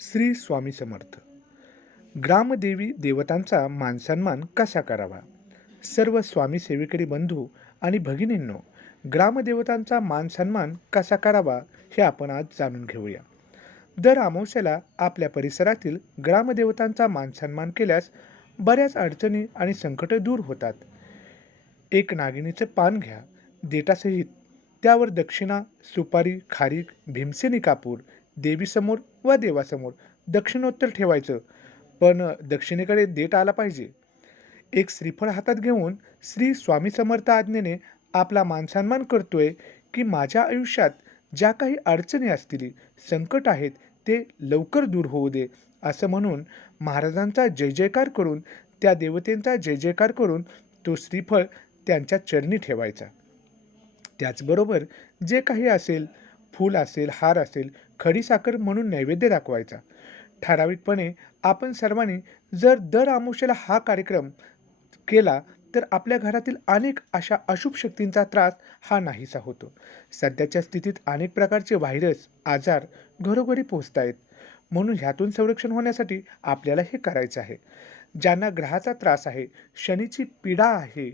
श्री स्वामी समर्थ. ग्रामदेवी देवतांचा मानसन्मान कसा करावा? सर्व स्वामी सेवेकरी बंधू आणि भगिनींनो ग्रामदेवतांचा मानसन्मान कसा करावा हे आपण आज जाणून घेऊया. दर अमावस्याला आपल्या परिसरातील ग्रामदेवतांचा मानसन्मान केल्यास बऱ्याच अडचणी आणि संकटं दूर होतात. एक नागिनीचं पान घ्या देटासहित त्यावर दक्षिणा सुपारी खारीक भीमसेनी कापूर देवीसमोर व देवासमोर दक्षिणोत्तर ठेवायचं. पण दक्षिणेकडे देट आला पाहिजे. एक श्रीफळ हातात घेऊन श्री स्वामी समर्थ आज्ञेने आपला मानसन्मान करतोय की माझ्या आयुष्यात ज्या काही अडचणी असतील संकट आहेत ते लवकर दूर होऊ दे असं म्हणून महाराजांचा जय जयकार करून त्या देवतेंचा जय जयकार करून तो श्रीफळ त्यांच्या चरणी ठेवायचा. त्याचबरोबर जे काही असेल फूल असेल हार असेल खडीसाखर म्हणून नैवेद्य दाखवायचा. ठराविकपणे आपण सर्वांनी जर दर आमुष्याला हा कार्यक्रम केला तर आपल्या घरातील अनेक अशा अशुभ शक्तींचा त्रास हा नाहीसा होतो. सध्याच्या स्थितीत अनेक प्रकारचे व्हायरस आजार घरोघरी पोचत आहेत. म्हणून ह्यातून संरक्षण होण्यासाठी आपल्याला हे करायचं आहे. ज्यांना ग्रहाचा त्रास आहे शनीची पीडा आहे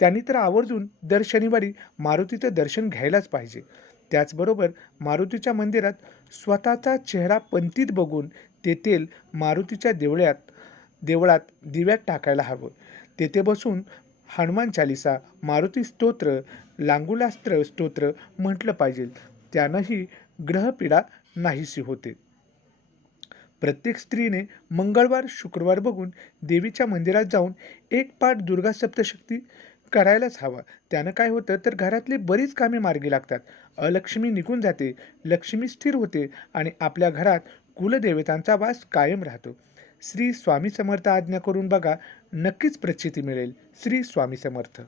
त्यांनी तर आवर्जून दर शनिवारी मारुतीचं दर्शन घ्यायलाच पाहिजे. त्याचबरोबर मारुतीच्या मंदिरात स्वतःचा चेहरा पंतीत बघून ते तेल मारुतीच्या देवळ्यात देवळात दिव्यात टाकायला हवं. तेथे बसून हनुमान चालिसा मारुती स्तोत्र लांगुलास्त्र स्तोत्र म्हटलं पाहिजे. त्यानंही ग्रहपीडा नाहीशी होते. प्रत्येक स्त्रीने मंगळवार शुक्रवार बघून देवीच्या मंदिरात जाऊन एक पाठ दुर्गा सप्तशक्ती करायलाच हवं. त्यानं काय होतं तर घरातली बरीच कामे मार्गी लागतात. अलक्ष्मी निघून जाते लक्ष्मी स्थिर होते आणि आपल्या घरात कुलदेवतांचा वास कायम राहतो. श्री स्वामी समर्थ आज्ञा करून बघा नक्कीच प्रचिती मिळेल. श्री स्वामी समर्थ.